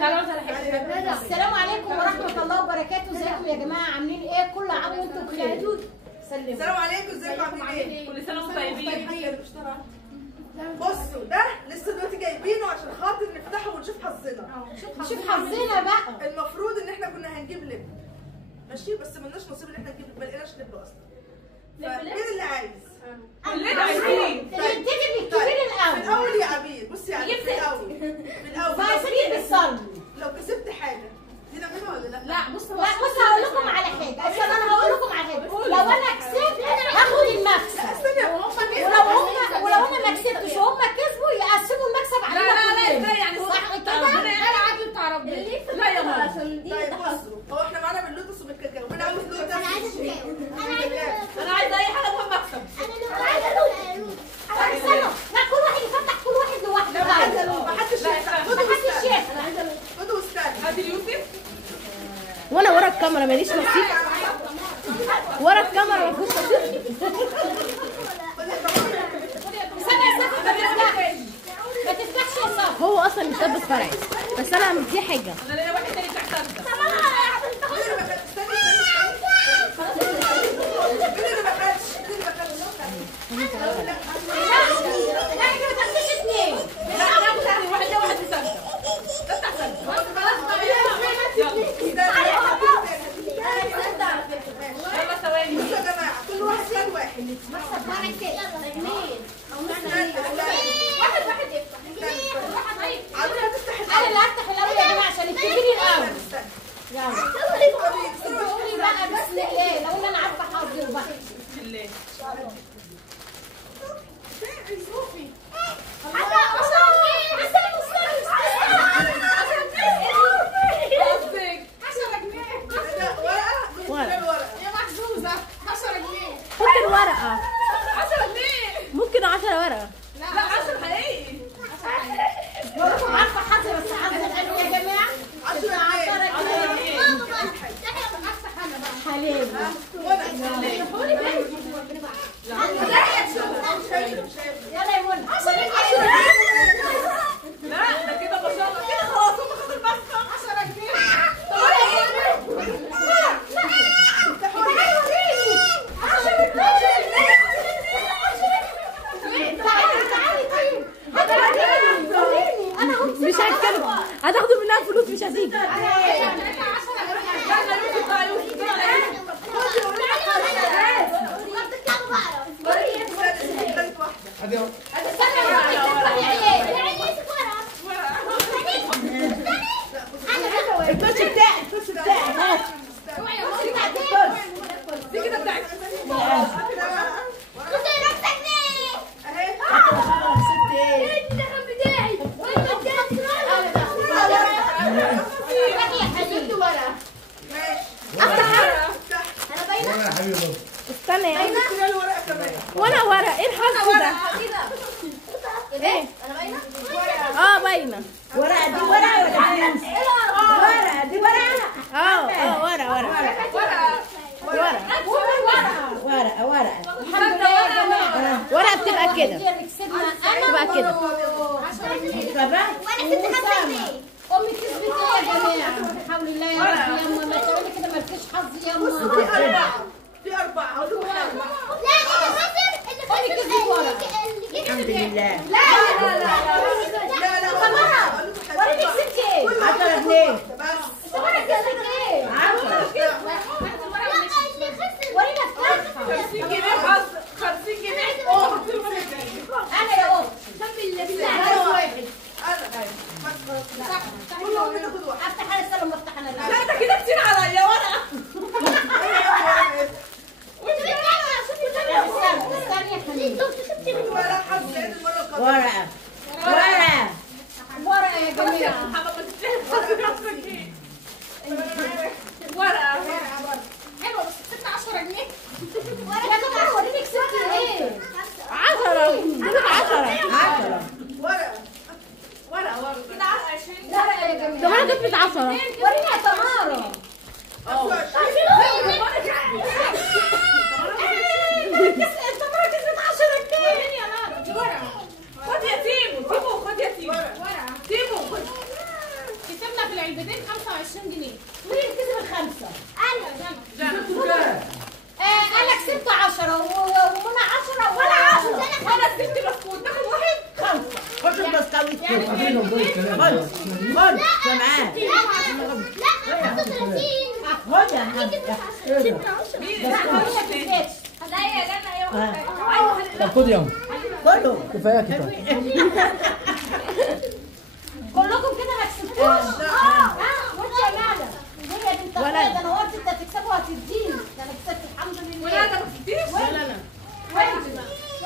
السلام عليكم ورحمه الله وبركاته. ازيكم يا جماعه؟ عاملين ايه؟ كل عام وانتم بخير. السلام عليكم، ازيكم عاملين ايه؟ كل سنه وانتم طيبين. بصوا ده لسه دلوقتي جايبينه عشان خاطر نفتحه ونشوف حظنا. نشوف حظنا بقى. المفروض ان احنا كنا هنجيب لب ماشي، بس مالناش نصيب ان احنا نجيب لب، ما لقيناش لب اصلا. فمين اللي عايز؟ كلنا عايزين. نبتدي بالكبير الاول. في الاول يا عبير، بصي يا عبير، في الاول فاسيب بالصلب. لو كسبت حاجه دي نعملها ولا لا؟ لا بص هقول لكم على حاجه. اصل انا هقول لكم على حاجه. لو انا كسبت هاخد المكسب، ولو انا ما كسبتش وهم كسبوا يقسموا المكسب علينا. لا ازاي يعني؟ صح كده؟ لا عدل بتاع ربنا. لا يا ماما. طيب بصوا، هو احنا معانا باللوتس وبالكاكاو. مين عاوز لوتس؟ انا عايزه كاكاو. انا عايزه اي حاجه المهم اكسب. انا عايزه لوز. استنوا، لا كل واحد يفتح كل واحد لوحده. لا عايزه لوز، محدش ياخد. انا عايزه لوز. خدوا واستنى. هاتي اليوسف. وانا ورا الكاميرا ماليش نصيب. ورا الكاميرا ما فيهوش نصيب. ما تفتحش يا صاحبي. هو اصلا متلبس فرعي، بس انا في حاجه. انا ليا واحد تاني بتاع سته. انا اللي هفتح الاول يا جماعه عشان الكبير الاول. يلا قولي بقى بسم الله. لو انا عارفه حظي وبقى بسم الله. ممكن ورقه، 10 جنيه. ممكن 10 ورقه. لا 10 حقيقي. عارفه حظي، بس حظي حلو يا جماعه. 10 جنيه حليب. يلا يا منى. لا ده كده ما شاء الله كده خلاص هم خدوا المكسب. 10 جنيه. مش هتكلم، هتاخدوا منها فلوس مش هسيب. الكوتش بتاعي، الكوتش بتاعي. دي كده بتاعتي. استنى يا وانا ورا. ايه الحظ ده؟ ايه؟ باينه. ورقه دي ورقه ولا ورقه دي ورقه؟ ورا ورقه. الحمد لله يا جماعه. ورقه بتبقى كده، بتبقى كده. وانا كنت 5 جنيه. امي كسبت ايه يا جماعه؟ بحول الله يا رب. يما ما تعملي كده مالكيش حظ يما. في 4 اقول لكم حاجه. لا اللي خسر الحمد لله. لا وريني كسبت ايه؟ 10 جنيه بس. وريني كسبت ايه؟ ورينا افتحها. 50 جنيه حظ. 50 جنيه. انا يا اختي. كلهم بتاخد واحد. افتح انا السلم وافتح انا الأول. لا ده كده كتير عليا ورقه. استني يا حبيبي. ولا حظ عيد المره القادمه. ورقه يا جماعه. ورقه. حلوه بس كسبت 10 جنيه. يا جماعه وريني كسبت ايه؟ 10 دول 10 ورقه كده 20. ورقه يا جماعه. طب انا كسبت 10. وريني يا تمارا. تمارا كسبت 10 جنيه. خد يا تيمو. خد يا تيمو. تيمو خد. كسبنا في العلبتين 25 جنيه. مين كسب الخمسه؟ انا انا كسبت 10 ومنى 10 وانا 10. انا كسبت بسكوت تاخد واحد. خمسه. خد البسكويت يعني خد سامعاك لا 35. خد يا حاج هدايا يا جنة. ايوه طب خد يلا كله كفايه كده. كلكم كده ما كسبتوش. وانت يا مالا هي بنت اخويا ده انا قلت انت هتكسبوا هتديني. ده انا كسبت الحمد لله. ولا ده ما كسبتيش؟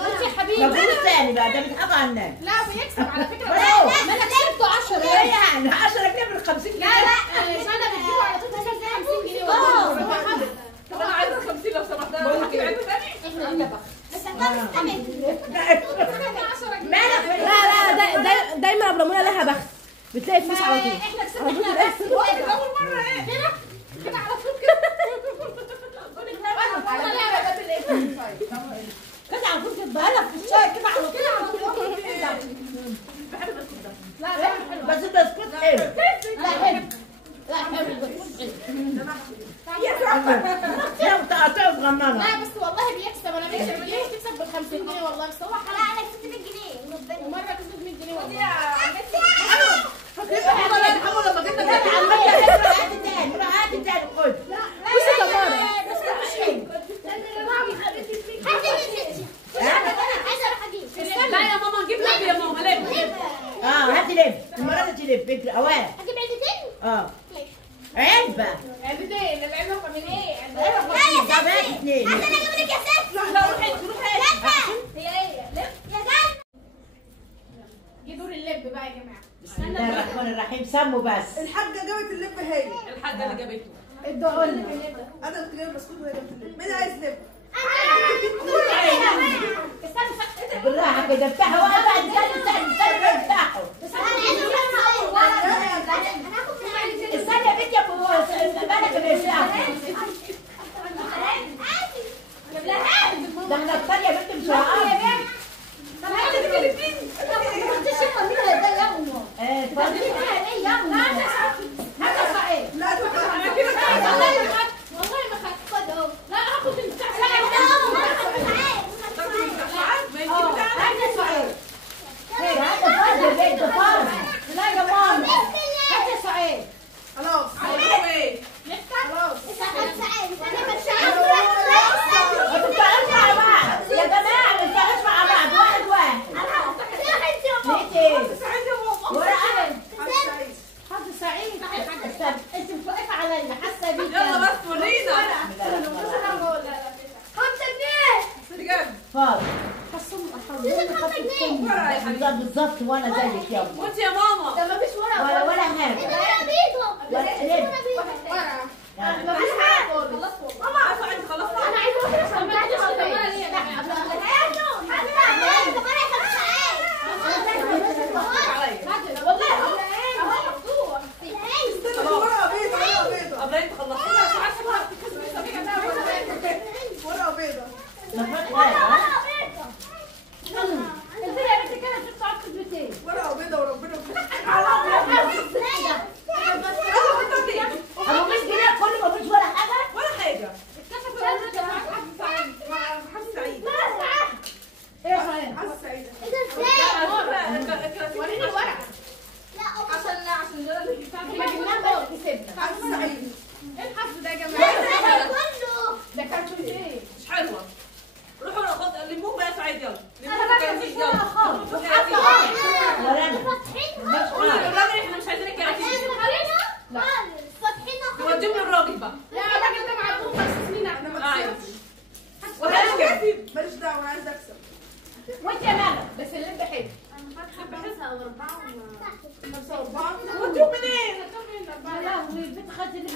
وانت يا حبيبي. طب قول تاني بقى ده بيضحك عنك. لا بيكسب على فكرة. ما انا كسبته 10. ايه يعني 10 جنيه من 50 جنيه؟ جنة بتجيبه على طول 50 جنيه والله. طب انا عايزه 50 لو سمحت. ممكن علبه ثانيه؟ احنا قلنا بقى. بس هتعرف تستمر. لا دايما ابو رمونه لها بخت بتلاقي فلوس على طول. احنا كسبنا بس اول مره ايه؟ كده على طول كده. كده على طول تديها لك في الشاي كده على طول. لا حلو. بس البسكوت حلو. لا حلو. لا حلو بس لو تقطعوا صغننه. لا بس والله بيكسب. انا بيكسب بال 50 جنيه والله. بس هو لا حلال. انا كسبت 100 جنيه وربنا. ومرة كسبت 100 جنيه والله. لما جبنا هاتي تاني هاتي تاني خد. بصي كمان بس مش حلو. عايزه اروح اجيب. لا يا ماما نجيب لب يا ماما لب. هاتي لب المره دي لب انت اوان. هجيب علبتين؟ علبه علبتين. العلبة من ايه؟ لا يا طب هات ستي. اثنين. عشان اجيب لك يا ستي. لا روحي روحي. هي ايه؟ لب يا جنة. جه دور اللب بقى يا جماعة. بسم الله الرحمن الرحيم سموا بس. الحاجه جابت اللب هي. الحاجه اللي جابته. ادعوا لنا. انا كنت جايبه بسكوت وهي جابت اللب. مين عايز لب؟ بالراحه كده افتحوا بعد استنى افتحوا. استنى يا بنتي يا ابو بالك بيفتحوا. ده احنا الثانيه يا بنتي مش هنعرف. لا والله ما خدت. خد اهو. لا هاخد البتاع. لا يا ماما. هات يا سعيد. خلاص. خلاص. انتوا بتتعاملوا مع بعض يا جماعه ما بتتعاملوش مع بعض واحد واحد. لقيت ايه؟ ورقه. حاج سعيد. انت بتوقفي عليا حاسه بيك. يلا بس ورينا. بجد. فاضي جنيه. بالظبط وانا زيك يلا. وانت يا ماما. ده مفيش ورقة. ولا حاجه. مفيش حاجة. خلصت والله. ماما عارفه انت خلصتي. انا عايزة واحدة عشان ما عنديش كمان ليه. ورقه بيضه. قبل انت خلصتي. مش عارفه بقى بتكسبي ورقه بيضه. ورقه بيضه وربنا. ابو 100 جنيه كل ما فيش ولا حاجه. ولا حاجه. عايزه سعيده. وريني الورقه. عشان دول اللي ما جبناها بقى كسبنا. عايزه سعيده. ايه الحظ ده يا جماعه؟ كله. ده كرتون ايه؟ مش حلوه. روحوا خد لموه بقى سعيد يلا. انا بقى مش ولا خالص. ولا انا فاتحينها. قولي للراجل احنا مش عايزين الكراتين. لا. فاتحينها. نوديهم للراجل بقى. لا الراجل ده معدوم 5 سنين. ايوه. وهل كاتب؟ ماليش دعوه انا عايزه اكسب. وانت يا ماما. بس اللب حلو. خمسة وأربعة. وانتوا منين؟ يا لهوي البنت خدت اللي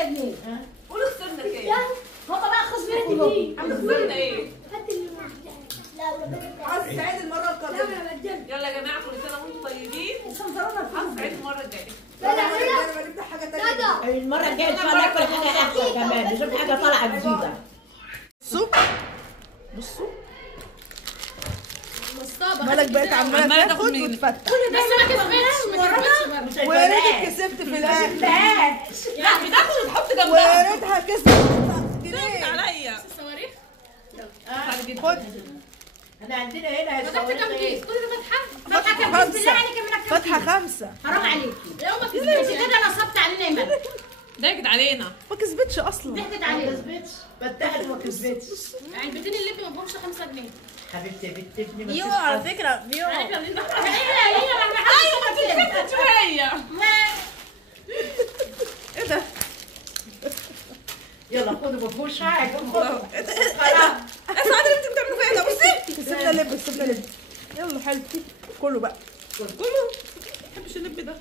5 جنيه. قولوا خسرنا كام؟ هما بقى خسرتهم. خسرنا ايه؟ عايز سعيد المره القادمه. يلا يا جماعه كل سنه وانتم طيبين. عايز سعيد المره الجايه. انا بجيب حاجه ثانيه. المرة الجاية إن شاء الله ناكل حاجة أحلى كمان، نشوف حاجة طالعة جديدة. بصوا بصوا مصطبه مالك بقيت عماله تاخد وتفتح بس ما كسبتش برضه. مش ويا ريتك هيفرقش. كسبت في الاخر لا بتاخد وتحط جنبها. ويا ريتها كسبت جنيه. عليا. الصواريخ خد أنا عندنا هنا فتحت كام كيس؟ كل ده فتحه؟ فتحة كام كيس؟ بالله عليك من كام فتحه 5 حرام عليكي. لو ما انت كسبتش كده نصبت علينا يا ملك. ضحكت علينا. ما كسبتش اصلا. ضحكت ما علينا. كسبتش، فتحت وما كسبتش. علبتين اللب ما فيهمش 5 جنيه. حبيبتي يا بنت ابني ما بيو فيش على حاجة. فكره بيو. احنا اللي ايوه شويه. ايه ده؟ يلا خدوا ما فيهوش حاجة. خلاص. يا سعاد اللي انتوا بتعملوا فيها ده بصي. كسبنا لب كسبنا لب. يلا حلو كله بقى. كله ما بحبش اللب ده.